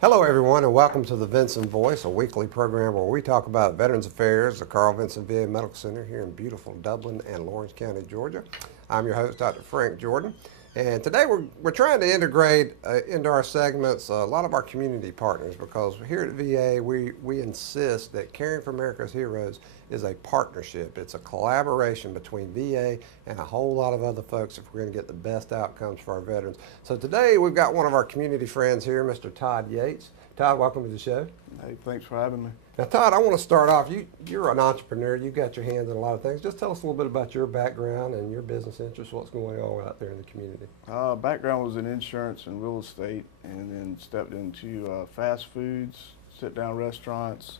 Hello, everyone, and welcome to the Vinson Voice, a weekly program where we talk about Veterans Affairs, the Carl Vinson VA Medical Center here in beautiful Dublin and Lawrence County, Georgia. I'm your host, Dr. Frank Jordan, and today we're trying to integrate into our segments a lot of our community partners, because here at VA we insist that Caring for America's Heroes is a partnership. It's a collaboration between VA and a whole lot of other folks if we're going to get the best outcomes for our veterans. So today we've got one of our community friends here, Mr. Todd Yates. Todd, welcome to the show. Hey, thanks for having me. Now, Todd, I want to start off. You're an entrepreneur. You've got your hands in a lot of things. Just tell us a little bit about your background and your business interests, what's going on out there in the community. Background was in insurance and real estate, and then stepped into fast foods, sit-down restaurants,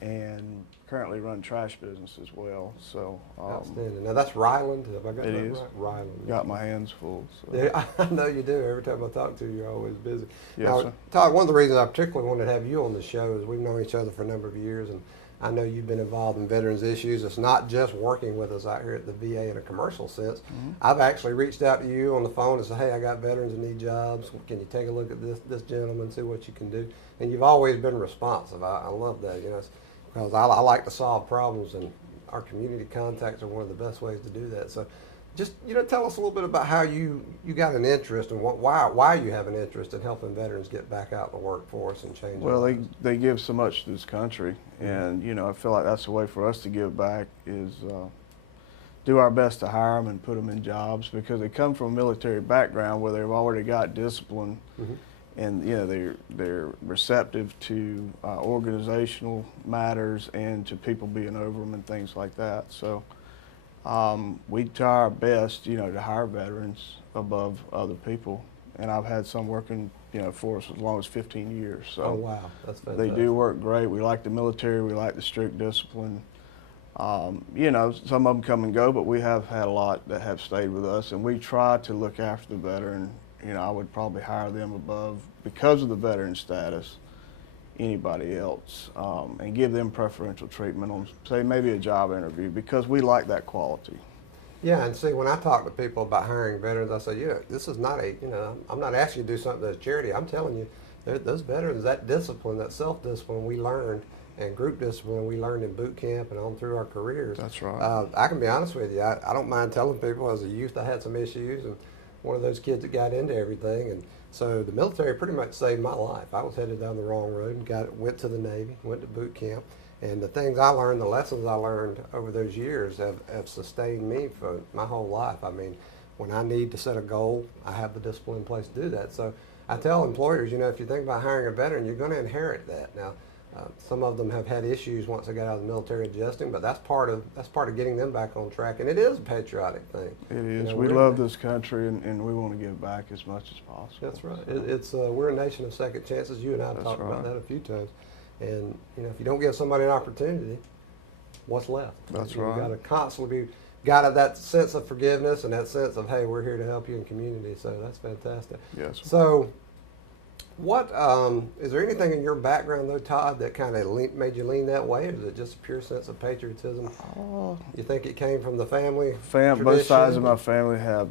and currently run trash business as well. So outstanding. Now that's Ryland. Have I got it that is. right? Ryland. Got my hands full. So. Yeah, I know you do. Every time I talk to you, you're always busy. Yes, now, sir. Todd, one of the reasons I particularly wanted to have you on the show is we've known each other for a number of years, and I know you've been involved in veterans issues. It's not just working with us out here at the VA in a commercial sense. Mm-hmm. I've actually reached out to you on the phone and said, hey, I got veterans that need jobs. Can you take a look at this gentleman, see what you can do? And you've always been responsive. I love that, because I like to solve problems, and our community contacts are one of the best ways to do that. So just, tell us a little bit about how you got an interest and why you have an interest in helping veterans get back out in the workforce and change. Well, they give so much to this country, and I feel like that's the way for us to give back is do our best to hire them and put them in jobs, because they come from a military background where they've already got discipline. Mm-hmm. And they're receptive to organizational matters and to people being over them and things like that. So we try our best, to hire veterans above other people. And I've had some working, for us as long as 15 years. So oh wow, that's fantastic. They do work great. We like the military. We like the strict discipline. Some of them come and go, but we have had a lot that have stayed with us, and we try to look after the veteran. I would probably hire them above, because of the veteran status, anybody else, and give them preferential treatment on, say, maybe a job interview, because we like that quality. Yeah, and see, when I talk to people about hiring veterans, I say, this is not I'm not asking you to do something as a charity. I'm telling you, those veterans, that discipline, that self-discipline we learned, and group discipline we learned in boot camp and on through our careers. That's right. I can be honest with you, I don't mind telling people, as a youth I had some issues, and one of those kids that got into everything, and so the military pretty much saved my life. I was headed down the wrong road and went to the Navy, went to boot camp, and the things I learned, the lessons I learned over those years have sustained me for my whole life. I mean, when I need to set a goal, I have the discipline in place to do that. So I tell employers, if you think about hiring a veteran, you're going to inherit that. Now, some of them have had issues once they got out of the military adjusting, but that's part of getting them back on track, and it is a patriotic thing. It is. We love this country, and we want to give back as much as possible. That's right. We're a nation of second chances. You and I have talked about that a few times, and if you don't give somebody an opportunity, what's left? That's right. You've got to constantly got that sense of forgiveness and that sense of, hey, we're here to help you in community. So that's fantastic. Yes. So, what is there anything in your background though, Todd, that kind of made you lean that way, or is it just a pure sense of patriotism? You think it came from the family? Both sides of my family have,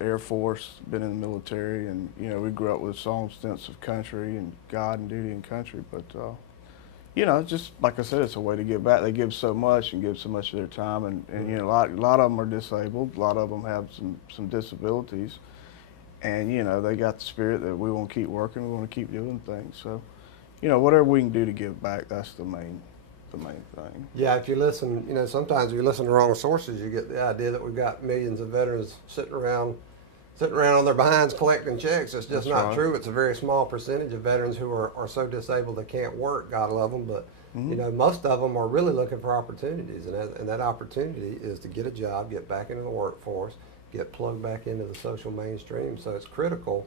Air Force, been in the military, and we grew up with a strong sense of country and God and duty and country. But just like I said, it's a way to give back. They give so much and give so much of their time, and a lot of them are disabled. A lot of them have some disabilities. And, they got the spirit that we want to keep working, we want to keep doing things. So, whatever we can do to give back, that's the main thing. Yeah, if you listen, sometimes if you listen to wrong sources, you get the idea that we've got millions of veterans sitting around on their behinds collecting checks. It's just not true. It's a very small percentage of veterans who are so disabled they can't work, God love them, but most of them are really looking for opportunities, and that opportunity is to get a job, get back into the workforce, get plugged back into the social mainstream. So it's critical,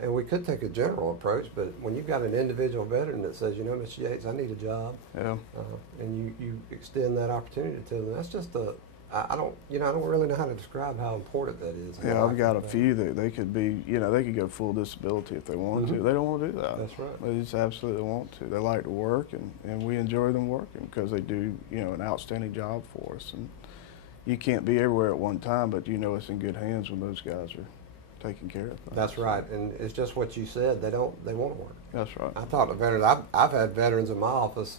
and we could take a general approach, but when you've got an individual veteran that says, Mr. Yates, I need a job, and you extend that opportunity to them, that's just I don't really know how to describe how important that is. Yeah, I've got a few that they could be, they could go full disability if they wanted to. They don't want to do that. That's right. They just absolutely want to. They like to work, and we enjoy them working because they do, an outstanding job for us. And you can't be everywhere at one time, but it's in good hands when those guys are taking care of things. That's right, and it's just what you said. They want to work. That's right. I talk to veterans. I've had veterans in my office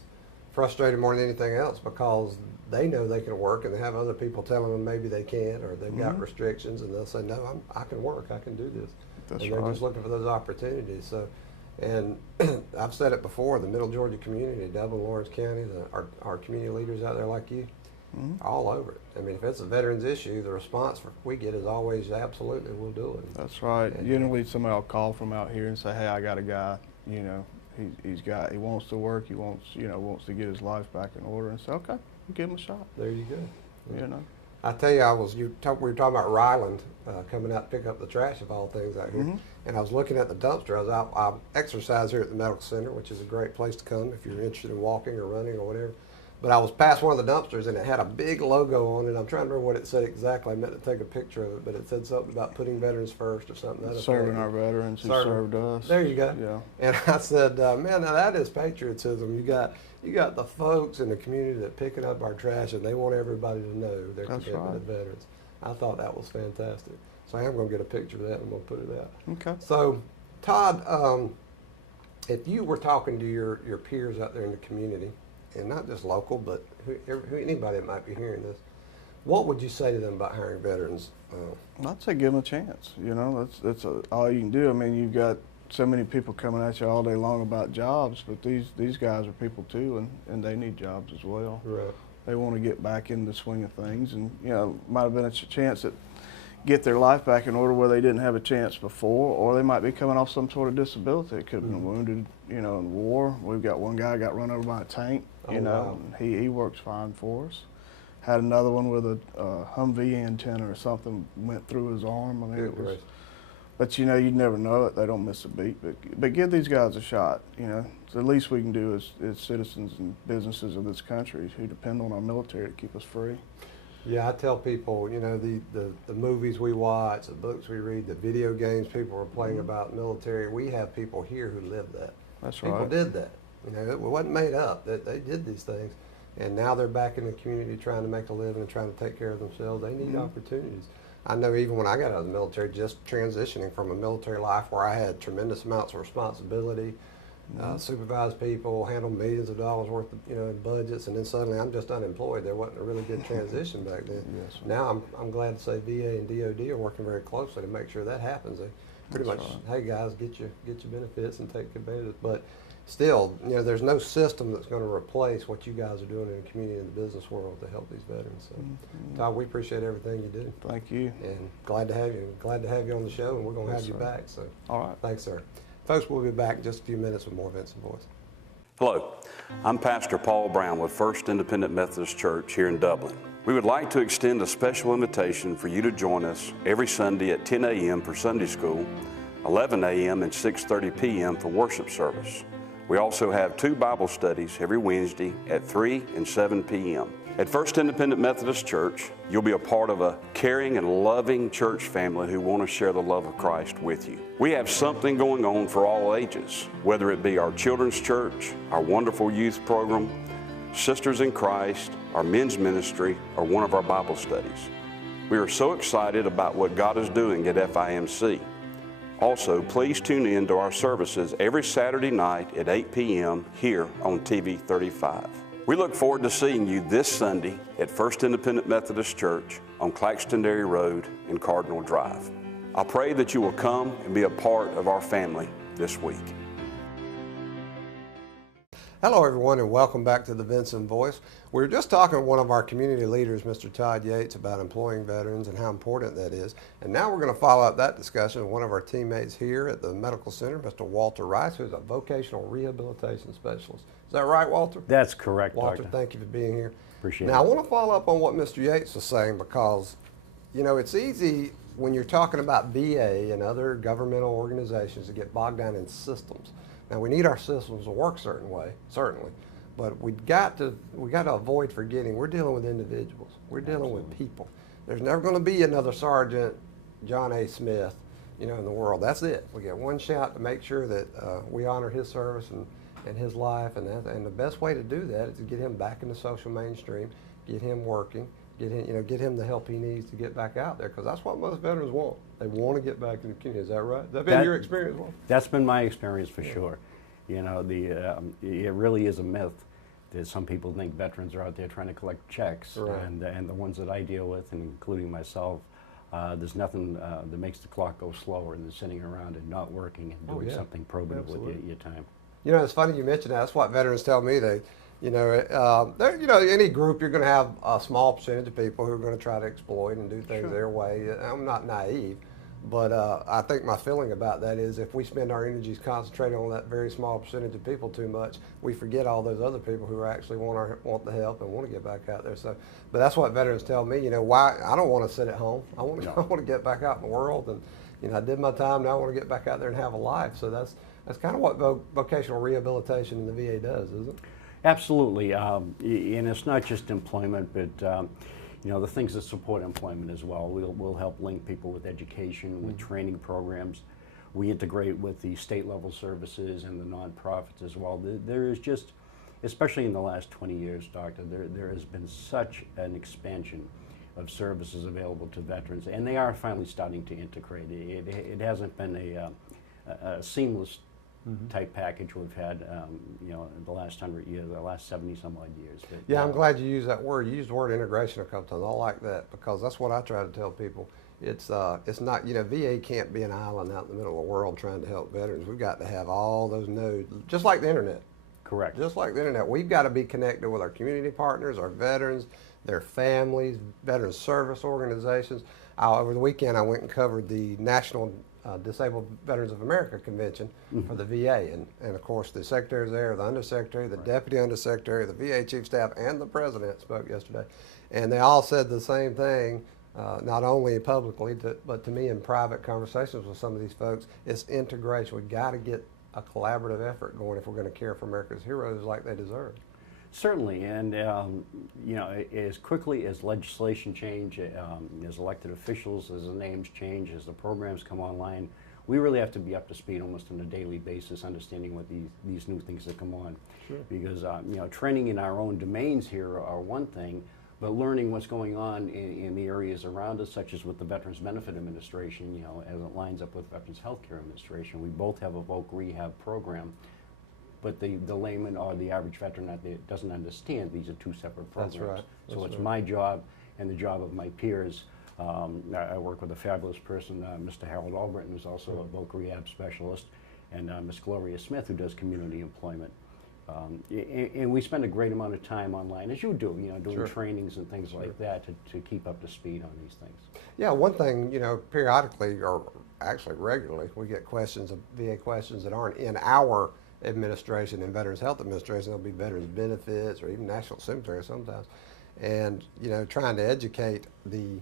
frustrated more than anything else because they know they can work and they have other people telling them maybe they can't or they've got restrictions, and they'll say, no, I can work, I can do this. That's and right. they're just looking for those opportunities. So, and I've said it before, the Middle Georgia community, Dublin, Lawrence County, our community leaders out there like you, all over it. I mean, if it's a veterans issue, the response we get is always absolutely, we'll do it. That's right. And, generally somebody will call from out here and say, hey, I got a guy, you know, he wants to work, he wants to get his life back in order, and say, okay, we'll give him a shot. There you go. You know. I tell you, we were talking about Ryland coming out to pick up the trash of all things out here, and I was looking at the dumpster. I exercise here at the medical center, which is a great place to come if you're interested in walking or running or whatever. But I was past one of the dumpsters, and it had a big logo on it. I'm trying to remember what it said exactly. I meant to take a picture of it, but it said something about putting veterans first or something. Serving our veterans who served us. There you go. Yeah. And I said, man, now that is patriotism. You got the folks in the community that picking up our trash, and they want everybody to know they're committed to veterans. I thought that was fantastic. So I am going to get a picture of that, and I'm going to put it out. Okay. So, Todd, if you were talking to your peers out there in the community, and not just local, but anybody that might be hearing this, what would you say to them about hiring veterans? I'd say give them a chance. You know, that's all you can do. I mean, you've got so many people coming at you all day long about jobs, but these guys are people too, and they need jobs as well. Right. They want to get back in the swing of things, and you know, might have been a chance that get their life back in order where they didn't have a chance before, or they might be coming off some sort of disability. It could have been wounded, you know, in war. We've got one guy got run over by a tank, you know, and he works fine for us. Had another one with a Humvee antenna or something went through his arm. I mean, it was, but you know, you'd never know it. They don't miss a beat. But give these guys a shot. You know, it's the least we can do as citizens and businesses of this country who depend on our military to keep us free. Yeah, I tell people, you know, the movies we watch, the books we read, the video games people are playing about military. We have people here who live that. That's right. People did that. You know, it wasn't made up. They did these things. And now they're back in the community trying to make a living and trying to take care of themselves. They need opportunities. I know even when I got out of the military, just transitioning from a military life where I had tremendous amounts of responsibility, supervise people, handle millions of dollars worth of, in budgets, and then suddenly I'm just unemployed. There wasn't a really good transition back then. Yes. Now I'm glad to say VA and DOD are working very closely to make sure that happens. They pretty much, hey guys, get your benefits and take advantage of it. But still, there's no system that's going to replace what you guys are doing in the community and the business world to help these veterans. So, Todd, we appreciate everything you do. Thank you. And glad to have you. Glad to have you on the show, and we're going to have you back. So, all right. Thanks, sir. Folks, we'll be back in just a few minutes with more Vinson Voice. Hello, I'm Pastor Paul Brown with First Independent Methodist Church here in Dublin. We would like to extend a special invitation for you to join us every Sunday at 10 a.m. for Sunday school, 11 a.m. and 6:30 p.m. for worship service. We also have 2 Bible studies every Wednesday at 3 and 7 p.m. At First Independent Methodist Church, you'll be a part of a caring and loving church family who want to share the love of Christ with you. We have something going on for all ages, whether it be our children's church, our wonderful youth program, Sisters in Christ, our men's ministry, or one of our Bible studies. We are so excited about what God is doing at FIMC. Also, please tune in to our services every Saturday night at 8 p.m. here on TV 35. We look forward to seeing you this Sunday at First Independent Methodist Church on Claxton-Derry Road and Cardinal Drive. I pray that you will come and be a part of our family this week. Hello, everyone, and welcome back to the Vinson Voice. We were just talking with one of our community leaders, Mr. Todd Yates, about employing veterans and how important that is. And now we're going to follow up that discussion with one of our teammates here at the medical center, Mr. Walter Rice, who's a vocational rehabilitation specialist. Is that right, Walter? That's correct, Walter, Doctor. thank you for being here. Appreciate it. Now, I want to follow up on what Mr. Yates was saying because, it's easy when you're talking about VA and other governmental organizations to get bogged down in systems. Now, we need our systems to work a certain way, certainly, but we got to avoid forgetting we're dealing with individuals. We're dealing with people. There's never going to be another Sergeant John A. Smith, in the world. That's it. We get one shot to make sure that we honor his service and his life, and the best way to do that is to get him back in the social mainstream, get him working, get him the help he needs to get back out there, because that's what most veterans want. They want to get back in the community. Is that right? Has that been your experience? That's been my experience for sure. You know, it really is a myth that some people think veterans are out there trying to collect checks, right. and the ones that I deal with, and including myself, there's nothing that makes the clock go slower than sitting around and not working and doing something probative with your time. You know, it's funny you mentioned that. That's what veterans tell me. Any group, you're going to have a small percentage of people who are going to try to exploit and do things their way. I'm not naive, but I think my feeling about that is if we spend our energies concentrating on that very small percentage of people too much, we forget all those other people who actually want the help and want to get back out there. So, but that's what veterans tell me. You know, why I don't want to sit at home. I want to get back out in the world, and I did my time. Now I want to get back out there and have a life. So that's kind of what vocational rehabilitation in the VA does, isn't it? Absolutely, and it's not just employment, but the things that support employment as well. We'll help link people with education, with training programs. We integrate with the state level services and the nonprofits as well. There is just, especially in the last 20 years, Doctor, there has been such an expansion of services available to veterans, and they are finally starting to integrate. It hasn't been a seamless type package we've had, in the last 100 years, the last 70 some odd years. But, yeah, I'm glad you used that word. You used the word integration a couple times. I like that, because that's what I try to tell people. It's not, VA can't be an island out in the middle of the world trying to help veterans. We've got to have all those nodes, just like the internet. Correct. Just like the internet. We've got to be connected with our community partners, our veterans, their families, veteran service organizations. Over the weekend, I went and covered the National Disabled Veterans of America Convention for the VA, and of course the secretary's there, the undersecretary, the deputy undersecretary, the VA chief staff, and the president spoke yesterday, and they all said the same thing, not only publicly but to me in private conversations with some of these folks. It's integration. We've got to get a collaborative effort going if we're going to care for America's heroes like they deserve. Certainly, and as quickly as legislation change, as elected officials, as the names change, as the programs come online, we really have to be up to speed almost on a daily basis, understanding what these new things that come on. Sure. Because training in our own domains here are one thing, but learning what's going on in the areas around us, such as with the Veterans Benefit Administration, as it lines up with Veterans Healthcare Administration, we both have a voc rehab program. But the layman or the average veteran out there doesn't understand these are two separate programs. That's right. So it's my job and the job of my peers. I work with a fabulous person, Mr. Harold Albritton, who's also a voc rehab specialist, and Ms. Gloria Smith, who does community employment. And we spend a great amount of time online, as you do, doing trainings and things like that to keep up to speed on these things. Yeah, one thing, periodically, or actually regularly, we get VA questions that aren't in our administration and Veterans Health Administration. There'll be Veterans Benefits or even National Cemetery sometimes, and trying to educate the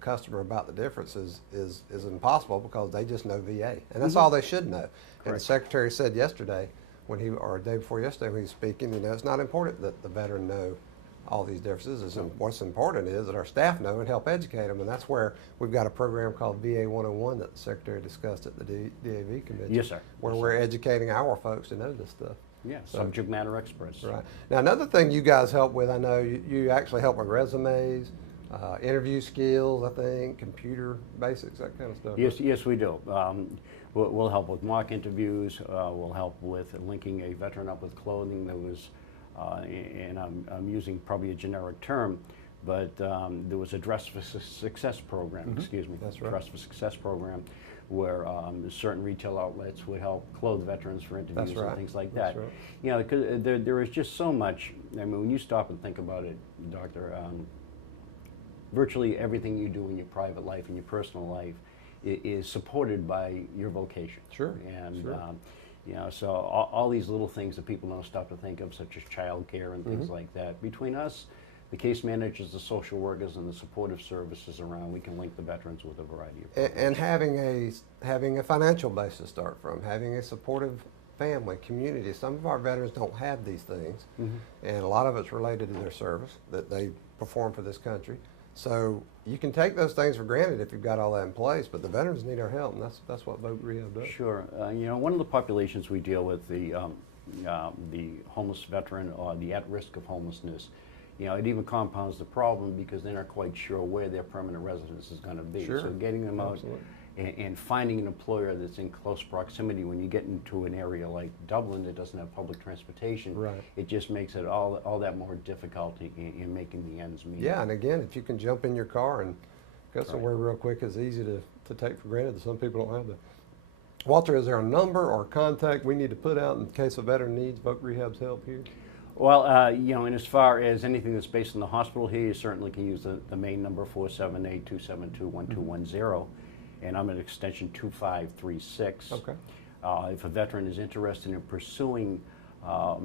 customer about the differences is impossible, because they just know VA, and that's all they should know. Correct. And the Secretary said yesterday, or the day before yesterday when he was speaking, it's not important that the veteran know all these differences. What's important is that our staff know and help educate them, and that's where we've got a program called VA 101 that the Secretary discussed at the DAV convention. Yes, sir. Where we're educating our folks to know this stuff. Yeah, subject matter experts. Right. Now, another thing you guys help with, I know you actually help with resumes, interview skills, I think, computer basics, that kind of stuff. Yes, we do. We'll help with mock interviews. We'll help with linking a veteran up with clothing that was and I'm using probably a generic term, but there was a Dress for Success program, excuse me, That's right. Dress for Success program, where certain retail outlets would help clothe veterans for interviews and things like that. Right. Because there is just so much. I mean, when you stop and think about it, Doctor, virtually everything you do in your private life and your personal life is supported by your vocation. Sure. And so all these little things that people don't stop to think of, such as child care and things like that, between us, the case managers, the social workers, and the supportive services around, we can link the veterans with a variety of programs. And having a financial base to start from, having a supportive family, community. Some of our veterans don't have these things, and a lot of it's related to their service that they perform for this country. So you can take those things for granted if you've got all that in place, but the veterans need our help, and that's what voc rehab does. Sure. One of the populations we deal with, the homeless veteran or the at risk of homelessness, You know, it even compounds the problem because they're not quite sure where their permanent residence is going to be. Sure. So getting them out Absolutely. and finding an employer that's in close proximity when you get into an area like Dublin that doesn't have public transportation, Right. it just makes it all that more difficult in making the ends meet. Yeah, and again, if you can jump in your car and go somewhere real quick, it's easy to take for granted that some people don't have that. Walter, is there a number or contact we need to put out in case a veteran needs Voc Rehab's help here? Well, you know, and as far as anything that's based in the hospital here, you certainly can use the main number 478-272-1210, and I'm at extension 2536. Okay. If a veteran is interested in pursuing a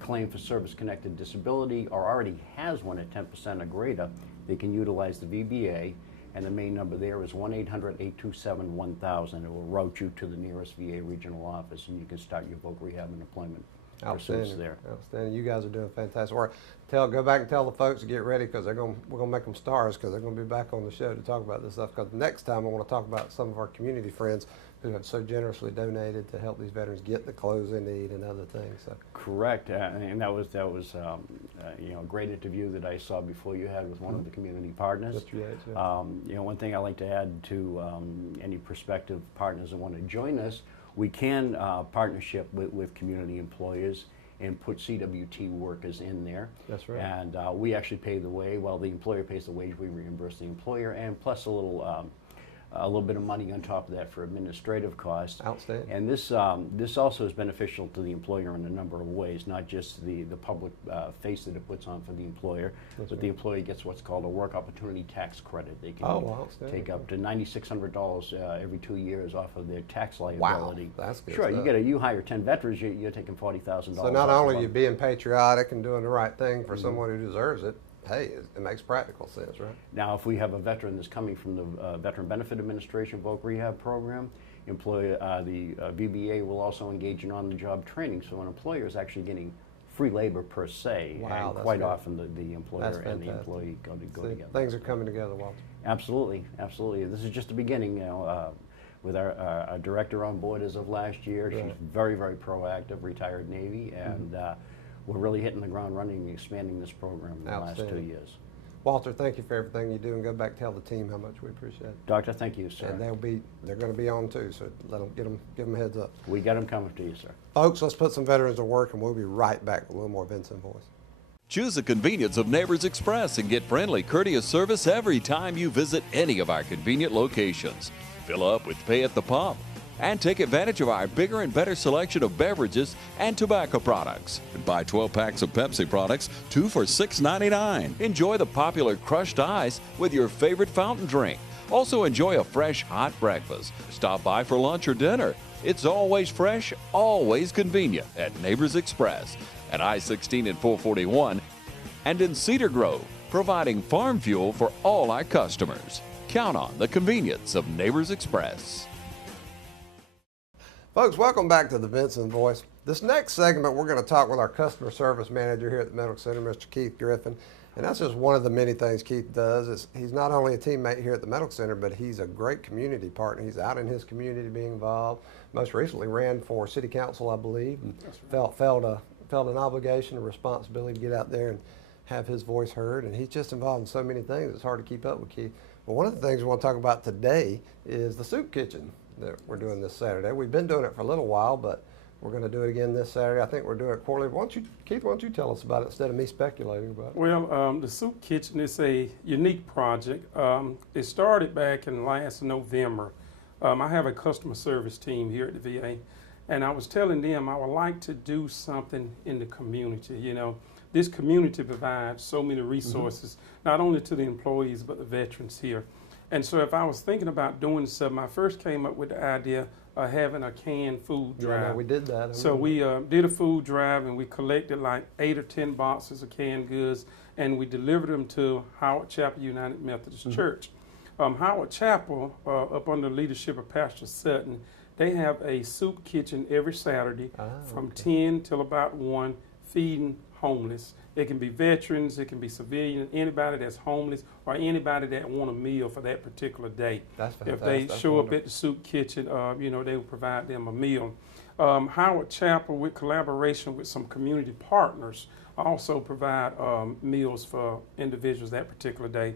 claim for service-connected disability or already has one at 10% or greater, they can utilize the VBA, and the main number there is 1-800-827-1000. It will route you to the nearest VA regional office, and you can start your Voc Rehab and employment pursuits there. Outstanding. You guys are doing fantastic work. Go back and tell the folks to get ready because we're going to make them stars because they're going to be back on the show to talk about this stuff. Because next time I want to talk about some of our community friends who have so generously donated to help these veterans get the clothes they need and other things. So. Correct, and that was you know, a great interview that I saw before you had with one of the community partners. Mr. Yates, yeah. You know, one thing I like to add to any prospective partners that want to join us, we can partnership with community employers and put CWT workers in there. That's right. And we actually pay the way. Well, the employer pays the wage, we reimburse the employer, and plus a little bit of money on top of that for administrative costs. Outstanding. And this also is beneficial to the employer in a number of ways, not just the public face that it puts on for the employer, but the employee gets what's called a work opportunity tax credit. They can take up to $9,600 every 2 years off of their tax liability. Wow, that's good Sure, stuff. you hire 10 veterans, you're taking $40,000. So not only are you being patriotic and doing the right thing for someone who deserves it, hey, it makes practical sense, right? Now, if we have a veteran that's coming from the Veteran Benefit Administration Voc Rehab program, the VBA will also engage in on-the-job training, so an employer is actually getting free labor per se, Wow, and that's quite good. often the employer That's and the fantastic. employee go together. Things are coming together, Walter. Absolutely, absolutely. This is just the beginning. You know, with our director on board as of last year, Right. she's very, very proactive, retired Navy, and we're really hitting the ground running and expanding this program in the last 2 Outstanding. years. Walter, thank you for everything you do, and go back and tell the team how much we appreciate it. Doctor, thank you, sir. And they're going to be on too, so give them a heads up. We got them coming to you, sir. Folks, let's put some veterans to work, and we'll be right back with a little more Vinson Voice. Choose the convenience of Neighbors Express and get friendly, courteous service every time you visit any of our convenient locations. Fill up with pay at the pump and take advantage of our bigger and better selection of beverages and tobacco products. Buy 12 packs of Pepsi products, 2 for $6.99. Enjoy the popular crushed ice with your favorite fountain drink. Also enjoy a fresh, hot breakfast. Stop by for lunch or dinner. It's always fresh, always convenient at Neighbors Express at I-16 and 441 and in Cedar Grove, providing farm fuel for all our customers. Count on the convenience of Neighbors Express. Folks, welcome back to the Vinson Voice. This next segment, we're going to talk with our customer service manager here at the Medical Center, Mr. Keith Griffin. And that's just one of the many things Keith does. He's not only a teammate here at the Medical Center, but he's a great community partner. He's out in his community being involved. Most recently ran for city council, I believe, and felt an obligation, a responsibility to get out there and have his voice heard. And he's just involved in so many things, it's hard to keep up with Keith. But one of the things we want to talk about today is the soup kitchen that we're doing this Saturday. We've been doing it for a little while, but we're going to do it again this Saturday. I think we're doing it quarterly. Keith, why don't you tell us about it instead of me speculating about it? Well, the soup kitchen is a unique project. It started back in last November. I have a customer service team here at the VA, and I was telling them I would like to do something in the community. You know, this community provides so many resources, not only to the employees, but the veterans here. And so if I was thinking about doing something, I first came up with the idea of having a canned food drive. Yeah, no, we did that. So we did a food drive, and we collected like 8 or 10 boxes of canned goods, and we delivered them to Howard Chapel United Methodist Church. Howard Chapel, up under the leadership of Pastor Sutton, they have a soup kitchen every Saturday from 10 till about 1, feeding homeless. It can be veterans, it can be civilian, anybody that's homeless, or anybody that want a meal for that particular day. That's fantastic. If they That's show wonderful. up at the soup kitchen, you know, they will provide them a meal. Howard Chapel, with collaboration with some community partners, also provide meals for individuals that particular day.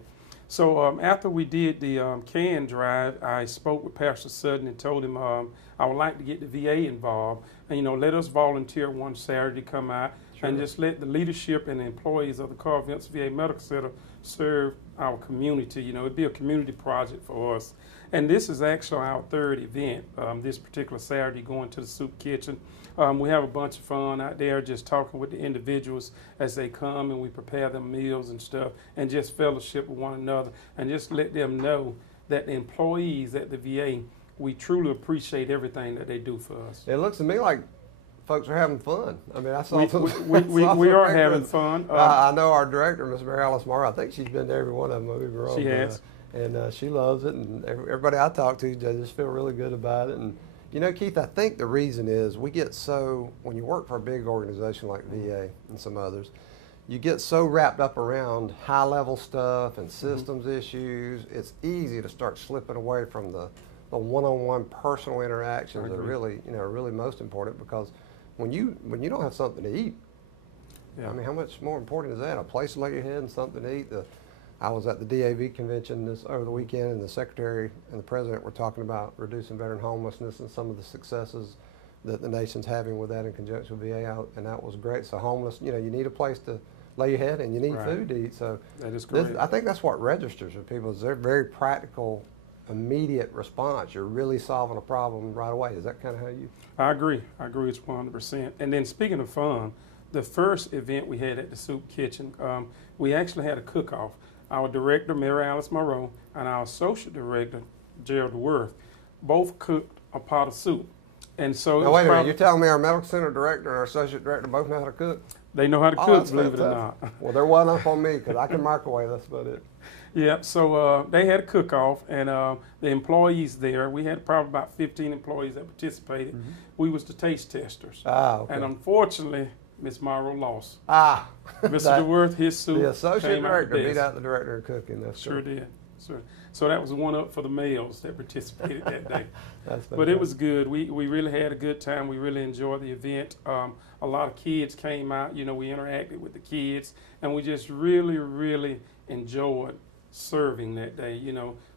So after we did the can drive, I spoke with Pastor Sutton and told him I would like to get the VA involved, and let us volunteer one Saturday to come out and just let the leadership and the employees of the Carl Vinson VA Medical Center serve our community. It'd be a community project for us. And this is actually our third event, this particular Saturday, going to the soup kitchen. We have a bunch of fun out there just talking with the individuals as they come, and we prepare them meals and stuff, and just fellowship with one another, and just let them know that the employees at the VA, we truly appreciate everything that they do for us. It looks to me like folks are having fun. I mean, I saw we are having fun. I know our director, Ms. Mary Alice Morrow, I think she's been to every one of them. We've run, she has. And she loves it, and everybody I talk to, they just feel really good about it. And Keith, I think the reason is we get so, when you work for a big organization like VA and some others, you get so wrapped up around high-level stuff and systems issues, it's easy to start slipping away from the one-on-one personal interactions that are really, really most important, because when you don't have something to eat, I mean, how much more important is that? A place to lay your head and something to eat. I was at the DAV convention over the weekend, and the secretary and the president were talking about reducing veteran homelessness and some of the successes that the nation's having with that in conjunction with VA, and that was great. So homeless, you need a place to lay your head, and you need food to eat. So that is correct. I think that's what registers with people, is they're very practical, immediate response. You're really solving a problem right away. Is that kind of how you? I agree. It's 100%. And then speaking of fun, the first event we had at the soup kitchen, we actually had a cook-off. Our director, Mary Alice Morrow, and our associate director, Gerald Worth, both cooked a pot of soup. And so now, wait a minute, you're telling me our medical center director and our associate director both know how to cook? They know how to cook, believe it or not. Well, they're one up on me, because I can microwave, that's about it. Yeah, so they had a cook-off, and the employees there, we had probably about 15 employees that participated. We was the taste testers. Okay. And unfortunately, Ms. Morrow lost. Mr. DeWorth, his soup. The associate came out director the beat best. out the director of cooking. That's Sure true. did. So that was one up for the males that participated that day. That's But it was good. We really had a good time. We really enjoyed the event. A lot of kids came out. We interacted with the kids, and we just really, really enjoyed serving that day.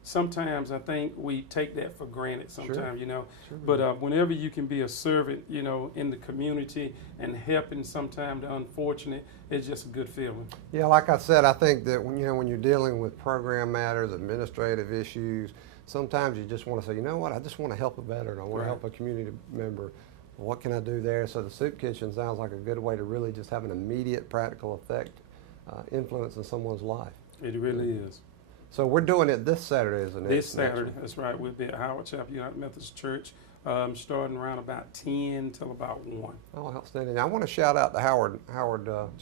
Sometimes I think we take that for granted sometimes, Sure. But whenever you can be a servant, in the community and helping sometimes the unfortunate, it's just a good feeling. Yeah, like I said, I think that when you're dealing with program matters, administrative issues, sometimes you just want to say, you know what, I just want to help a veteran. I want to help a community member. What can I do there? So the soup kitchen sounds like a good way to really just have an immediate practical effect, influence in someone's life. It really is. So we're doing it this Saturday, isn't it? This Saturday, that's right. We'll be at Howard Chapel United Methodist Church, starting around about 10 till about 1. Oh, outstanding. I want to shout out to Howard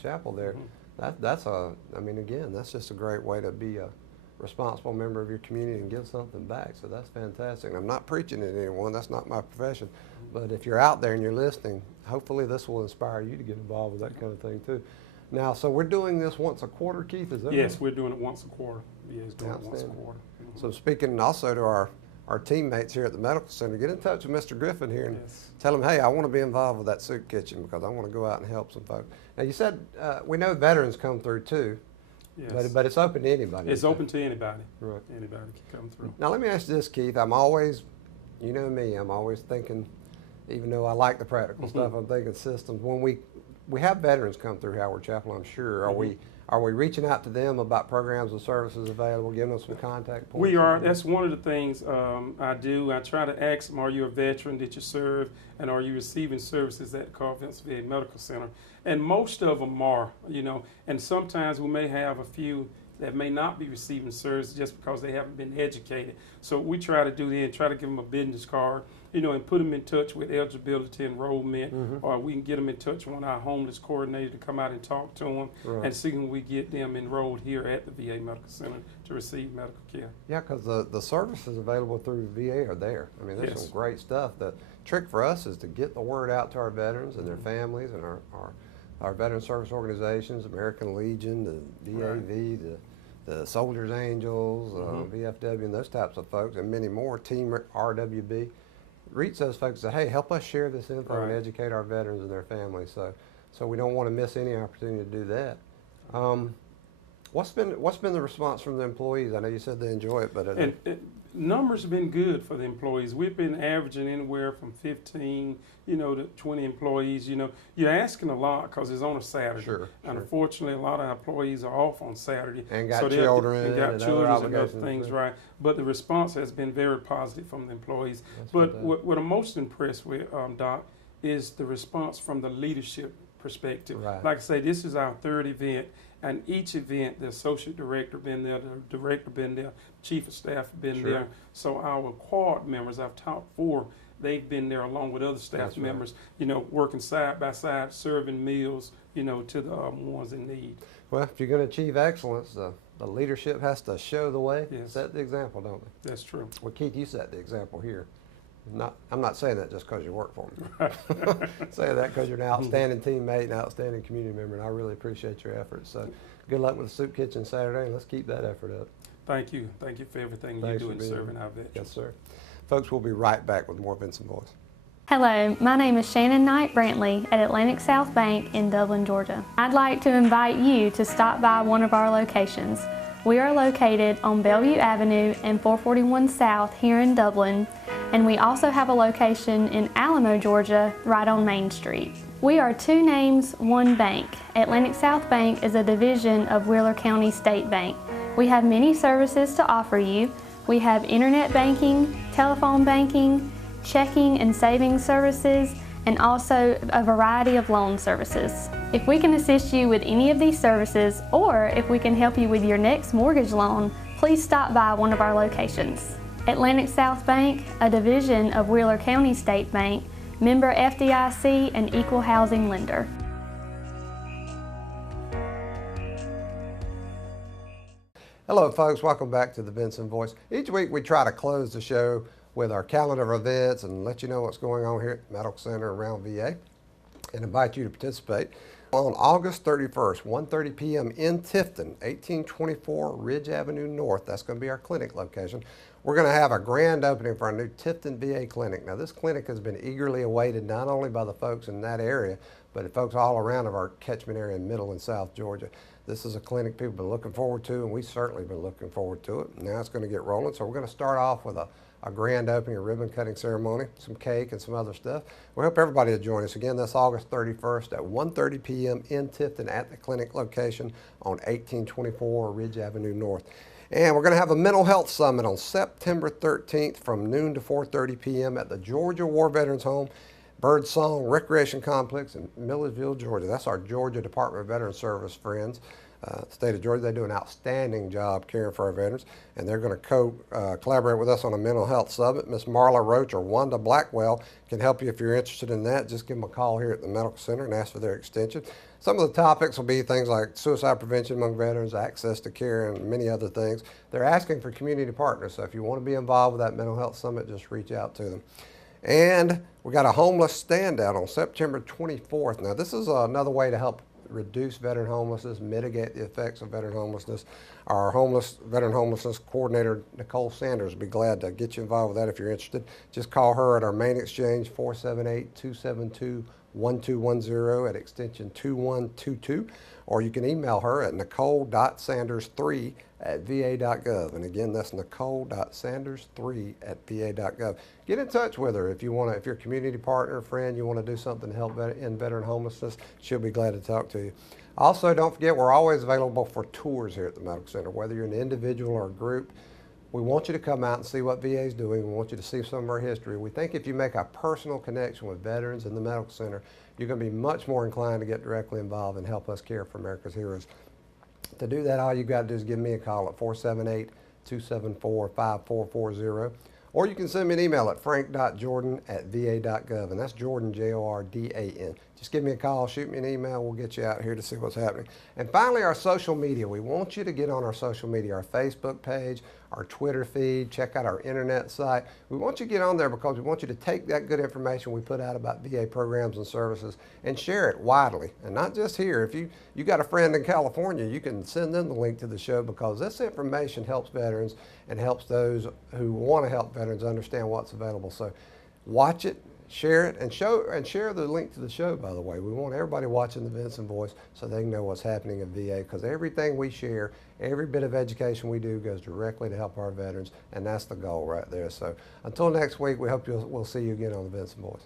Chapel there. That's again, that's just a great way to be a responsible member of your community and give something back. So that's fantastic. I'm not preaching at anyone. That's not my profession. But if you're out there and you're listening, hopefully this will inspire you to get involved with that kind of thing too. Now, so we're doing this once a quarter, Keith, is that Yes, right? we're doing it once a quarter. Yes, doing it once a quarter. So speaking also to our teammates here at the medical center, get in touch with Mr. Griffin here and tell him, hey, I want to be involved with that soup kitchen because I want to go out and help some folks. Now, you said we know veterans come through too, but it's open to anybody. It's open to anybody. Right. Anybody can come through. Now, let me ask you this, Keith. I'm always, you know me, I'm always thinking, even though I like the practical stuff, I'm thinking systems. When we have veterans come through Howard Chapel, I'm sure. Are we reaching out to them about programs and services available, giving them some contact points? We are. That's one of the things I do. I try to ask them, are you a veteran? Did you serve? And are you receiving services at Carl Vinson VA Medical Center? And most of them are, and sometimes we may have a few that may not be receiving services just because they haven't been educated. So we try to do that, try to give them a business card, and put them in touch with eligibility enrollment, or we can get them in touch with our homeless coordinator to come out and talk to them and see when we get them enrolled here at the VA Medical Center to receive medical care. Yeah, because the services available through VA are there. I mean, there's some great stuff. The trick for us is to get the word out to our veterans and their families and our veteran service organizations, American Legion, the DAV, the Soldiers Angels, VFW, and those types of folks, and many more, Team RWB. reach those folks and say, hey, help us share this info and Right. educate our veterans and their families. So we don't want to miss any opportunity to do that. What's been the response from the employees? I know you said they enjoy it, but Numbers have been good for the employees. We've been averaging anywhere from 15, to 20 employees. You're asking a lot because it's on a Saturday. Sure, And sure. unfortunately, a lot of employees are off on Saturday. And got they're- children and got and other children and other obligations, things, too. right? But the response has been very positive from the employees. That's But fantastic. what I'm most impressed with, Doc, is the response from the leadership perspective. Right. Like I say, this is our third event. And each event, the associate director been there, the director been there, chief of staff been Sure. there. So our quad members, I've taught 4, they've been there along with other staff That's right. members, working side by side, serving meals, to the ones in need. well, if you're going to achieve excellence, the leadership has to show the way, Yes. set the example, don't they? That's true. Well, Keith, you set the example here. I'm not saying that just because you work for me. Saying that because you're an outstanding teammate and outstanding community member, and I really appreciate your efforts. So good luck with the Soup Kitchen Saturday, and let's keep that effort up. Thank you. Thank you for everything Thanks you for do in being serving here. our veterans. Yes, sir. Folks, we'll be right back with more Vinson Voice. Hello, my name is Shannon Knight Brantley at Atlantic South Bank in Dublin, Georgia. I'd like to invite you to stop by one of our locations. We are located on Bellevue Avenue and 441 South here in Dublin, and we also have a location in Alamo, Georgia, right on Main Street. We are 2 names, 1 bank. Atlantic South Bank is a division of Wheeler County State Bank. We have many services to offer you. We have internet banking, telephone banking, checking and savings services, and also a variety of loan services. If we can assist you with any of these services, or if we can help you with your next mortgage loan, please stop by one of our locations. Atlantic South Bank, a division of Wheeler County State Bank, member FDIC and equal housing lender. Hello, folks. Welcome back to the Vinson Voice. Each week we try to close the show with our calendar of events and let you know what's going on here at the Medical Center around VA and invite you to participate. On August 31st, 1:30 p.m. in Tifton, 1824 Ridge Avenue North, that's going to be our clinic location, we're going to have a grand opening for our new Tifton VA clinic. Now, this clinic has been eagerly awaited not only by the folks in that area, but the folks all around of our catchment area in Middle and South Georgia. This is a clinic people have been looking forward to, and we've certainly been looking forward to it. Now it's going to get rolling, so we're going to start off with a grand opening, a ribbon cutting ceremony, some cake and some other stuff. We hope everybody will join us. Again, that's August 31st at 1:30 p.m. in Tifton at the clinic location on 1824 Ridge Avenue North. And we're going to have a mental health summit on September 13th from noon to 4:30 p.m. at the Georgia War Veterans Home, Birdsong Recreation Complex in Milledgeville, Georgia. That's our Georgia Department of Veterans Service friends. State of Georgia, they do an outstanding job caring for our veterans, and they're going to collaborate with us on a mental health summit. Miss Marla Roach or Wanda Blackwell can help you if you're interested in that. Just give them a call here at the Medical Center and ask for their extension. Some of the topics will be things like suicide prevention among veterans, access to care, and many other things. They're asking for community partners, so if you want to be involved with that mental health summit, just reach out to them. And we got a homeless standout on September 24th. Now, this is another way to help reduce veteran homelessness, mitigate the effects of veteran homelessness. Our veteran homelessness coordinator, Nicole Sanders, will be glad to get you involved with that if you're interested. Just call her at our main exchange, 478-272-1210 at extension 2122, or you can email her at nicole.sanders3@va.gov. And again, that's nicole.sanders3@va.gov. Get in touch with her if you're a community partner, friend, you want to do something to help in veteran homelessness. She'll be glad to talk to you. Also, don't forget, we're always available for tours here at the Medical Center, whether you're an individual or a group. We want you to come out and see what VA is doing. We want you to see some of our history. We think if you make a personal connection with veterans in the Medical Center, you're going to be much more inclined to get directly involved and help us care for America's heroes. To do that, all you got to do is give me a call at 478-274-5440, or you can send me an email at frank.jordan@va.gov, and that's Jordan, Jordan. Just give me a call, shoot me an email, we'll get you out here to see what's happening. And finally, our social media. We want you to get on our social media, our Facebook page, our Twitter feed, check out our internet site. We want you to get on there because we want you to take that good information we put out about VA programs and services and share it widely. And not just here. If you got a friend in California, you can send them the link to the show, because this information helps veterans and helps those who want to help veterans understand what's available. So watch it, share it, and share the link to the show, by the way. We want everybody watching the Vinson Voice so they can know what's happening in VA, because everything we share, every bit of education we do goes directly to help our veterans, and that's the goal right there. So until next week, we hope we'll see you again on the Vinson Voice.